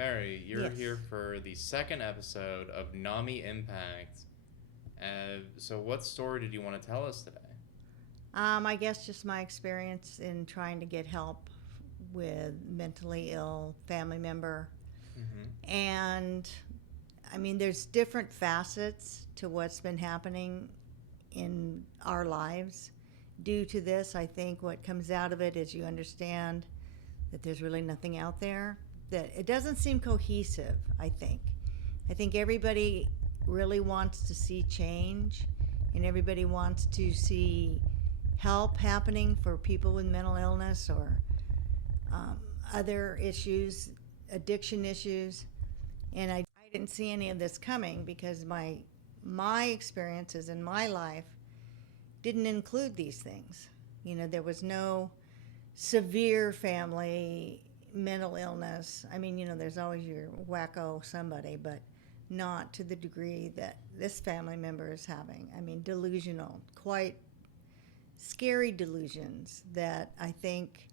Mary, you're Yes. here for the second episode of NAMI Impact. So, what story did you want to tell us today? I guess just my experience in trying to get help with mentally ill family member. Mm-hmm. And I mean, there's different facets to what's been happening in our lives due to this. I think what comes out of it is you understand that there's really nothing out there, that it doesn't seem cohesive, I think. I think everybody really wants to see change, and everybody wants to see help happening for people with mental illness or other issues, addiction issues. And I didn't see any of this coming because my experiences in my life didn't include these things. There was no severe family mental illness. I mean, there's always your wacko somebody, but not to the degree that this family member is having. I mean, delusional, quite scary delusions that I think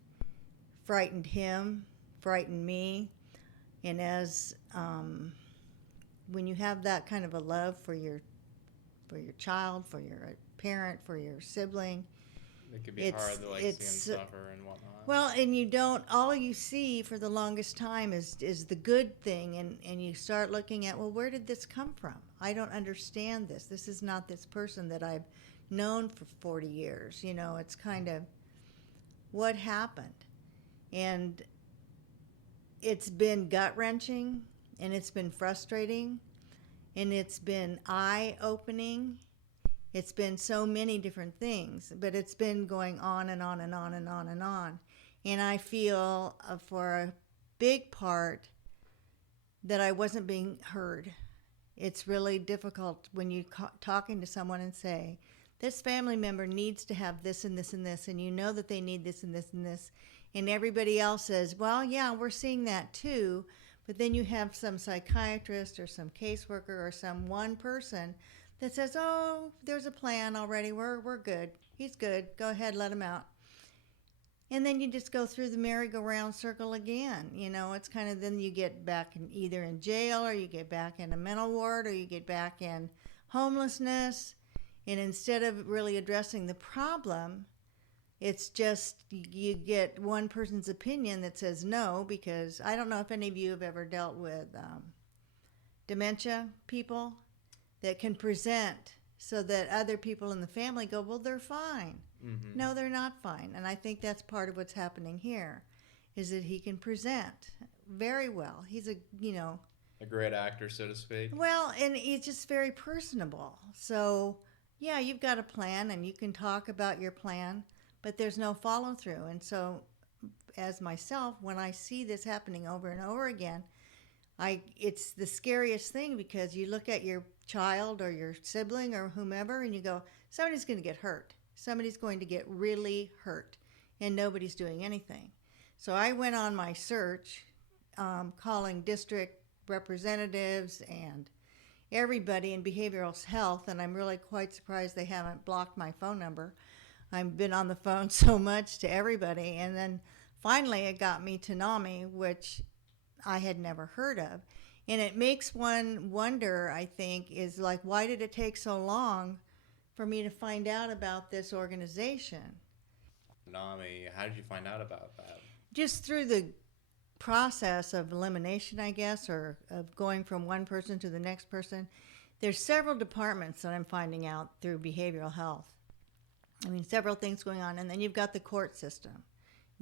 frightened him, frightened me. And as when you have that kind of a love for your child, for your parent, for your sibling, It could be hard to see them suffer and whatnot. well, and you don't. All you see for the longest time is the good thing, and you start looking at, well, where did this come from? I don't understand this. This is not this person that I've known for 40 years. It's kind of what happened, and it's been gut wrenching, and it's been frustrating, and it's been eye opening. It's been so many different things, but it's been going on and on and on and on and on. And I feel for a big part that I wasn't being heard. It's really difficult when you're talking to someone and say, this family member needs to have this and this and this, and you know that they need this and this and this. And everybody else says, well, yeah, we're seeing that too. But then you have some psychiatrist or some caseworker or some one person that says, oh, there's a plan already. We're good. He's good. Go ahead, let him out. And then you just go through the merry-go-round circle again. It's kind of, then you get back either in jail, or you get back in a mental ward, or you get back in homelessness. And instead of really addressing the problem, it's just you get one person's opinion that says no, because I don't know if any of you have ever dealt with dementia people that can present so that other people in the family go, well, they're fine. Mm-hmm. No, they're not fine. And I think that's part of what's happening here, is that he can present very well. He's a great actor, so to speak. Well, and he's just very personable. So, yeah, you've got a plan and you can talk about your plan, but there's no follow through. And so, as myself, when I see this happening over and over again, it's the scariest thing, because you look at your child or your sibling or whomever and you go, somebody's going to get hurt. Somebody's going to get really hurt, and nobody's doing anything. So I went on my search, calling district representatives and everybody in behavioral health, and I'm really quite surprised they haven't blocked my phone number. I've been on the phone so much to everybody, and then finally it got me to NAMI, which I had never heard of. And it makes one wonder, I think, is like, why did it take so long for me to find out about this organization? NAMI, how did you find out about that? Just through the process of elimination, I guess, or of going from one person to the next person. There's several departments that I'm finding out through behavioral health. I mean, several things going on. And then you've got the court system.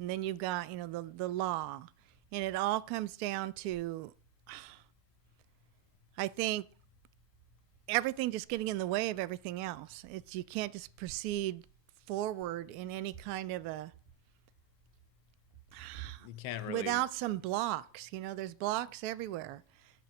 And then you've got, the law. And it all comes down to, I think, everything just getting in the way of everything else. You can't just proceed forward in any kind of You can't really... without some blocks. There's blocks everywhere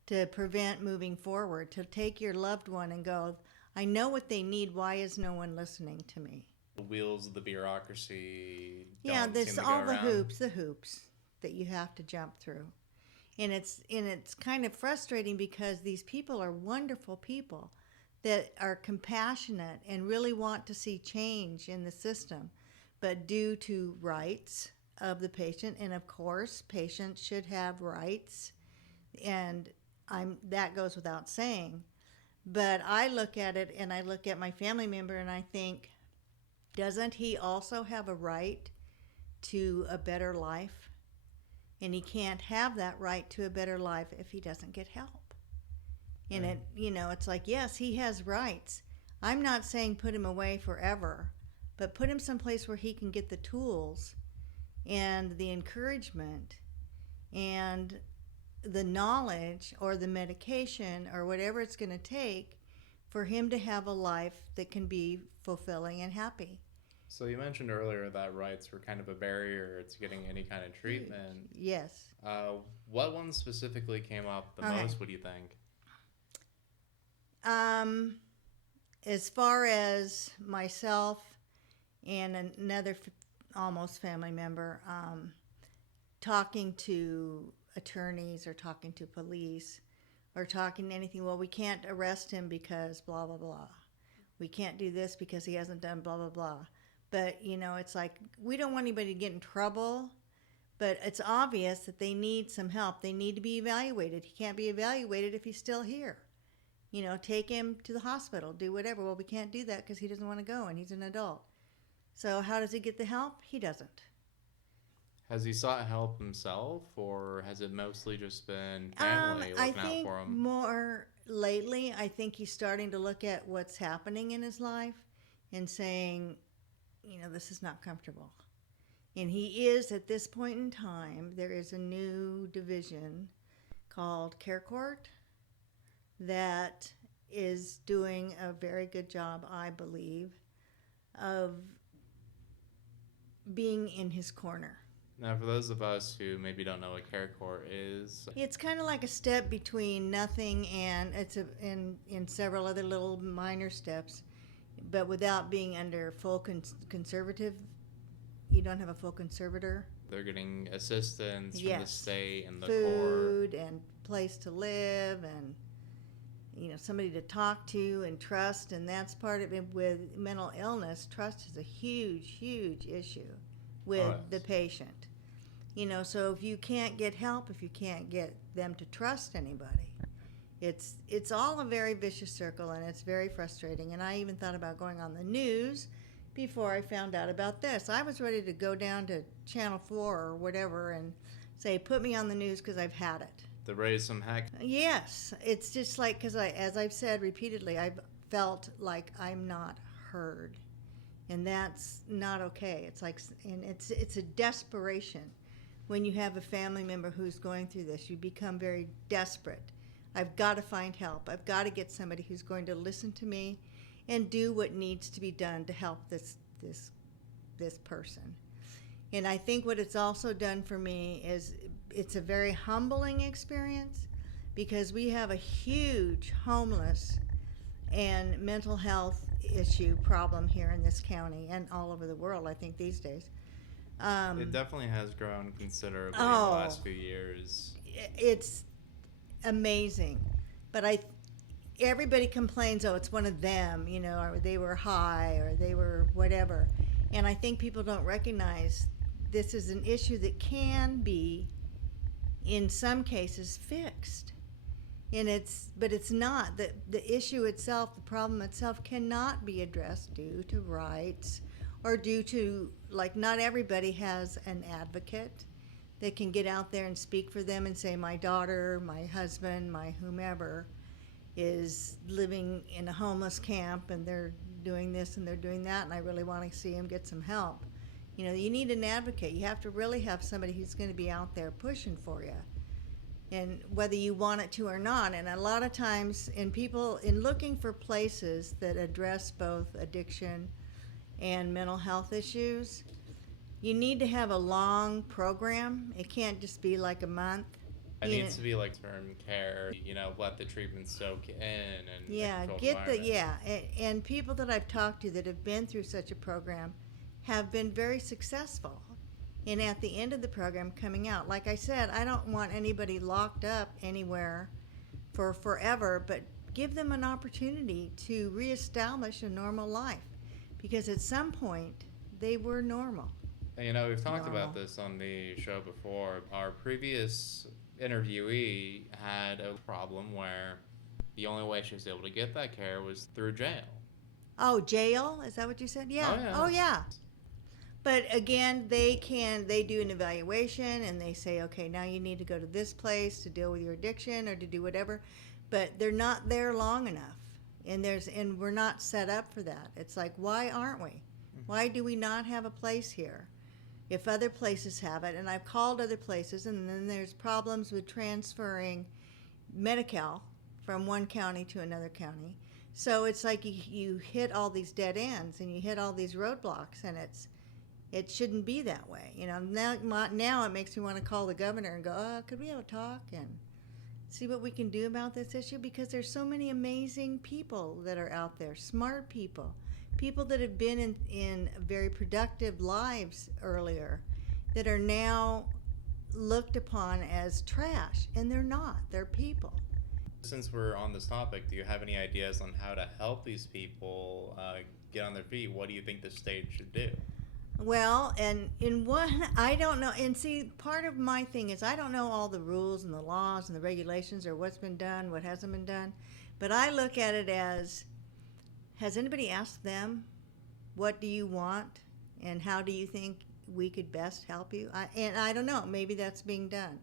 to prevent moving forward, to take your loved one and go, I know what they need. Why is no one listening to me? The wheels of the bureaucracy Yeah, don't there's seem to all go the around. hoops that you have to jump through. And it's kind of frustrating, because these people are wonderful people that are compassionate and really want to see change in the system. But due to rights of the patient, and of course, patients should have rights. and that goes without saying. But I look at it and I look at my family member and I think, doesn't he also have a right to a better life? And he can't have that right to a better life if he doesn't get help. And Yeah. it's like, yes, he has rights. I'm not saying put him away forever, but put him someplace where he can get the tools and the encouragement and the knowledge or the medication or whatever it's going to take for him to have a life that can be fulfilling and happy. So you mentioned earlier that rights were kind of a barrier to getting any kind of treatment. Yes. What one specifically came up the Okay. most, what do you think? As far as myself and another almost family member, talking to attorneys or talking to police or talking anything, well, we can't arrest him because blah, blah, blah. We can't do this because he hasn't done blah, blah, blah. But, it's like we don't want anybody to get in trouble, but it's obvious that they need some help. They need to be evaluated. He can't be evaluated if he's still here. Take him to the hospital, do whatever. Well, we can't do that because he doesn't want to go and he's an adult. So how does he get the help? He doesn't. Has he sought help himself, or has it mostly just been family I looking out think for him? more lately, I think he's starting to look at what's happening in his life and saying, this is not comfortable. And he is, at this point in time, there is a new division called Care Court that is doing a very good job, I believe, of being in his corner. Now, for those of us who maybe don't know what care court is, It's kind of like a step between nothing and in several other little minor steps, but without being under full conservative. You don't have a full conservator. they're getting assistance from the Yes. state and the Food court. and place to live and somebody to talk to and trust, and that's part of it. With mental illness, trust is a huge issue with Oh, yes. the patient. So if you can't get help, if you can't get them to trust anybody, it's all a very vicious circle, and it's very frustrating. And I even thought about going on the news before I found out about this. I was ready to go down to Channel 4 or whatever and say, put me on the news because I've had it. To raise some heck. Yes, it's just like, because as I've said repeatedly, I've felt like I'm not heard, and that's not okay. It's like, and it's a desperation when you have a family member who's going through this. You become very desperate. I've got to find help. I've got to get somebody who's going to listen to me and do what needs to be done to help this person. And I think what it's also done for me is it's a very humbling experience, because we have a huge homeless and mental health issue problem here in this county and all over the world, I think, these days. It definitely has grown considerably in the Oh. last few years. It's amazing. But everybody complains, oh, it's one of them, or they were high or they were whatever. And I think people don't recognize this is an issue that can be, in some cases, fixed. But it's not. The issue itself, the problem itself, cannot be addressed due to rights or due to, not everybody has an advocate that can get out there and speak for them and say, my daughter, my husband, my whomever is living in a homeless camp and they're doing this and they're doing that, and I really want to see them get some help. You need an advocate. You have to really have somebody who's going to be out there pushing for you, and whether you want it to or not. And a lot of times in looking for places that address both addiction and mental health issues, you need to have a long program. It can't just be like a month. It needs to be like term care, let the treatment soak in and Yeah, and people that I've talked to that have been through such a program have been very successful. And at the end of the program, coming out, like I said, I don't want anybody locked up anywhere for forever, but give them an opportunity to reestablish a normal life, because at some point they were normal. And, we've talked Normal. about this on the show before. Our previous interviewee had a problem where the only way she was able to get that care was through jail. Oh, jail? Is that what you said? Oh Yeah. yeah. Oh, yeah. But again, they do an evaluation and they say, okay, now you need to go to this place to deal with your addiction or to do whatever. But they're not there long enough. And we're not set up for that. It's like, why aren't we? Why do we not have a place here? If other places have it, and I've called other places, and then there's problems with transferring Medi-Cal from one county to another county. So it's like you hit all these dead ends and you hit all these roadblocks, and it shouldn't be that way. Now it makes me want to call the governor and go, could we have a talk and see what we can do about this issue? Because there's so many amazing people that are out there, smart people that have been in very productive lives earlier that are now looked upon as trash, and they're not. They're people. Since we're on this topic, do you have any ideas on how to help these people get on their feet? What do you think the state should do? Well, and in one, I don't know. And see, part of my thing is I don't know all the rules and the laws and the regulations or what's been done, what hasn't been done. But I look at it as, has anybody asked them, what do you want and how do you think we could best help you? And I don't know. Maybe that's being done.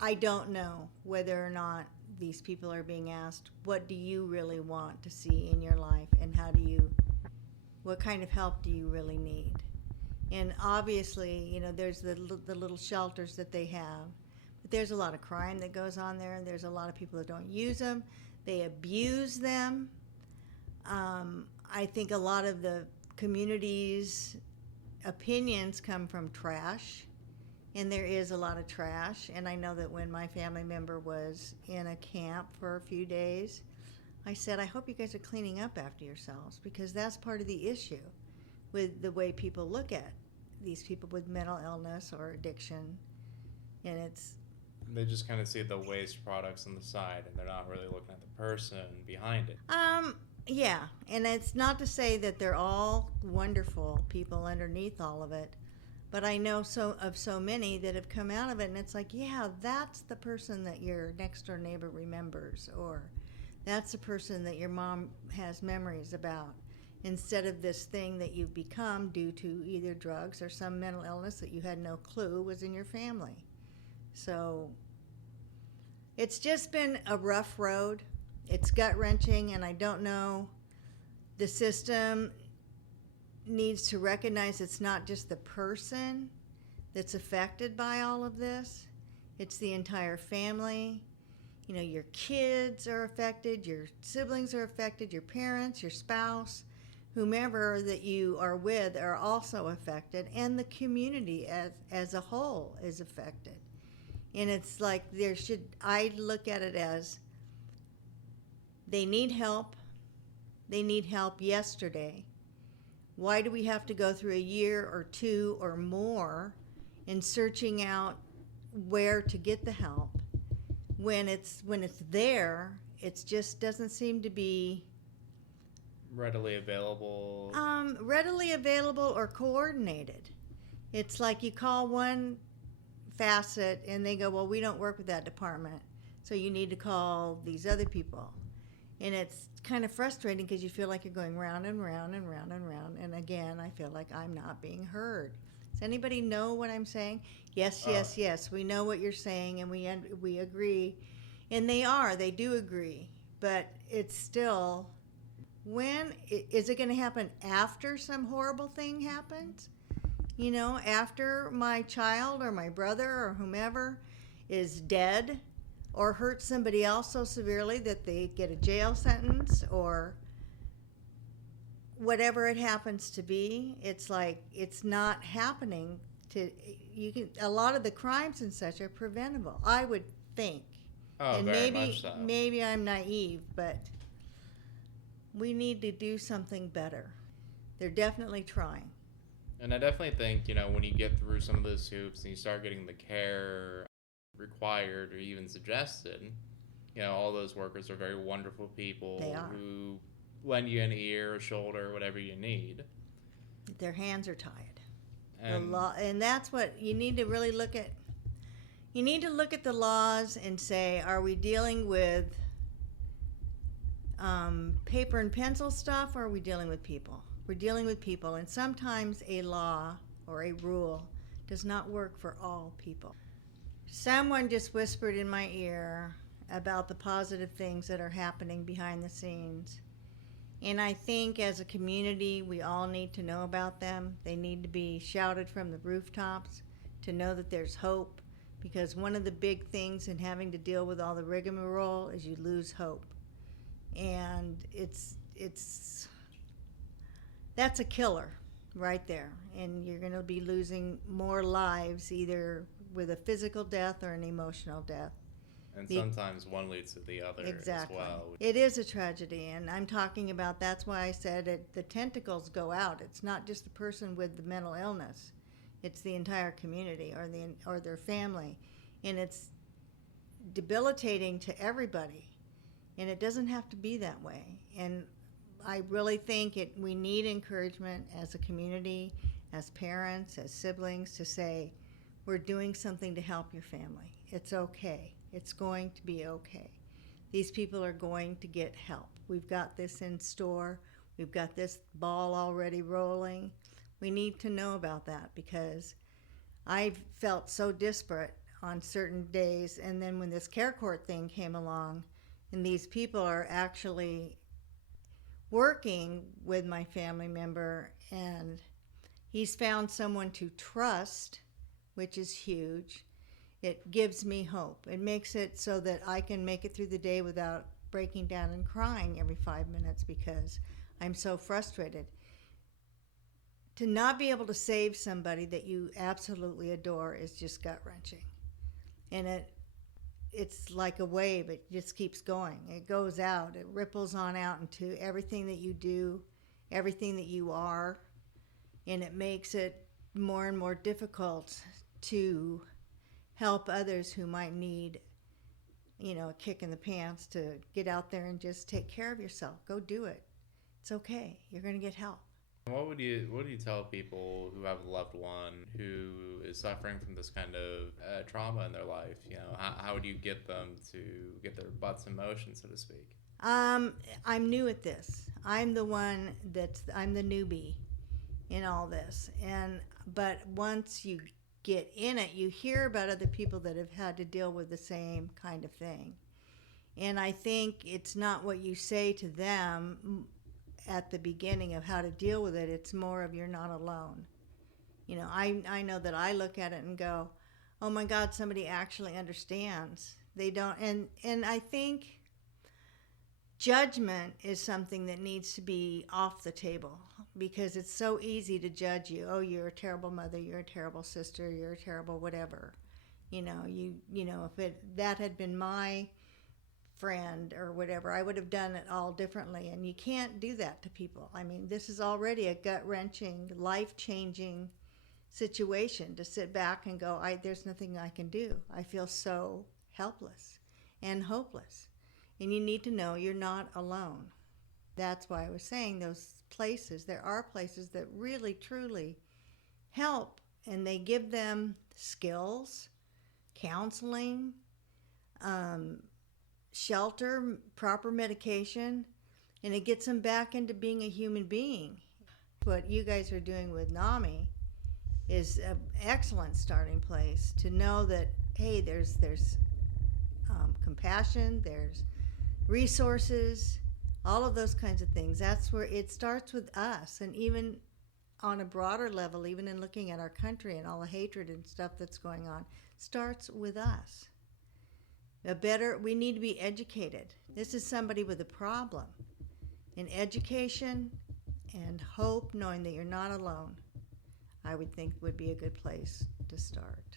I don't know whether or not these people are being asked, what do you really want to see in your life and what kind of help do you really need? And obviously, there's the little shelters that they have. But there's a lot of crime that goes on there, and there's a lot of people that don't use them. They abuse them. I think a lot of the community's opinions come from trash, and there is a lot of trash. And I know that when my family member was in a camp for a few days, I said, I hope you guys are cleaning up after yourselves, because that's part of the issue with the way people look at these people with mental illness or addiction. And they just kind of see the waste products on the side, and they're not really looking at the person behind it. Yeah, and it's not to say that they're all wonderful people underneath all of it, but I know so many that have come out of it, and it's like, yeah, that's the person that your next door neighbor remembers, or that's the person that your mom has memories about, instead of this thing that you've become due to either drugs or some mental illness that you had no clue was in your family. So it's just been a rough road. It's gut-wrenching, and I don't know. The system needs to recognize it's not just the person that's affected by all of this. It's the entire family. Your kids are affected, your siblings are affected, your parents, your spouse, whomever that you are with are also affected, and the community as a whole is affected. And it's like I look at it as they need help. They need help yesterday. Why do we have to go through a year or two or more in searching out where to get the help? When it's there, it just doesn't seem to be readily available or coordinated. It's like you call one facet and they go, well, we don't work with that department, so you need to call these other people. And it's kind of frustrating because you feel like you're going round and round and round and round. And again, I feel like I'm not being heard. Does anybody know what I'm saying? Yes, yes. We know what you're saying, and we agree. And they do agree. But it's still, when is it going to happen? After some horrible thing happens? After my child or my brother or whomever is dead or hurt somebody else so severely that they get a jail sentence or whatever it happens to be. It's like it's not happening. A lot of the crimes and such are preventable, I would think. And very much so. Maybe I'm naive, but we need to do something better. They're definitely trying. And I definitely think, when you get through some of those hoops and you start getting the care required or even suggested, all those workers are very wonderful people. They are. Who lend you an ear, a shoulder, whatever you need. Their hands are tied. And that's what you need to really look at. You need to look at the laws and say, are we dealing with paper and pencil stuff, or are we dealing with people? We're dealing with people, and sometimes a law or a rule does not work for all people. Someone just whispered in my ear about the positive things that are happening behind the scenes. And I think as a community, we all need to know about them. They need to be shouted from the rooftops to know that there's hope, because one of the big things in having to deal with all the rigmarole is you lose hope. And that's a killer right there. And you're going to be losing more lives, either with a physical death or an emotional death. And sometimes one leads to the other Exactly. as well. It is a tragedy, and I'm talking about, that's why I said the tentacles go out. It's not just the person with the mental illness. It's the entire community or their family. And it's debilitating to everybody. And it doesn't have to be that way. And I really think we need encouragement as a community, as parents, as siblings, to say, we're doing something to help your family. It's okay. It's going to be okay. These people are going to get help. We've got this in store. We've got this ball already rolling. We need to know about that, because I've felt so disparate on certain days. And then when this care court thing came along, and these people are actually working with my family member, and he's found someone to trust, which is huge. It gives me hope. It makes it so that I can make it through the day without breaking down and crying every 5 minutes, because I'm so frustrated. To not be able to save somebody that you absolutely adore is just gut-wrenching. And it's like a wave. It just keeps going. It goes out. It ripples on out into everything that you do, everything that you are, and it makes it more and more difficult to help others who might need, a kick in the pants to get out there and just take care of yourself. Go do it. It's okay. You're going to get help. What do you tell people who have a loved one who is suffering from this kind of trauma in their life? How would you get them to get their butts in motion, so to speak? I'm new at this. I'm the newbie in all this. But once you get in it, you hear about other people that have had to deal with the same kind of thing. And I think it's not what you say to them at the beginning of how to deal with it. It's more of, you're not alone. I know that I look at it and go, oh my God, somebody actually understands. They don't, and I think judgment is something that needs to be off the table, because it's so easy to judge you. Oh, you're a terrible mother, you're a terrible sister, you're a terrible whatever. If that had been my friend or whatever, I would have done it all differently. And you can't do that to people. I mean, this is already a gut-wrenching, life-changing situation to sit back and go, there's nothing I can do. I feel so helpless and hopeless. And you need to know you're not alone. That's why I was saying there are places that really, truly help, and they give them skills, counseling, shelter, proper medication, and it gets them back into being a human being. What you guys are doing with NAMI is an excellent starting place to know that, hey, there's compassion, there's resources, all of those kinds of things. That's where it starts with us. And even on a broader level, even in looking at our country and all the hatred and stuff that's going on, starts with us. We need to be educated. This is somebody with a problem. And education and hope, knowing that you're not alone, I would think would be a good place to start.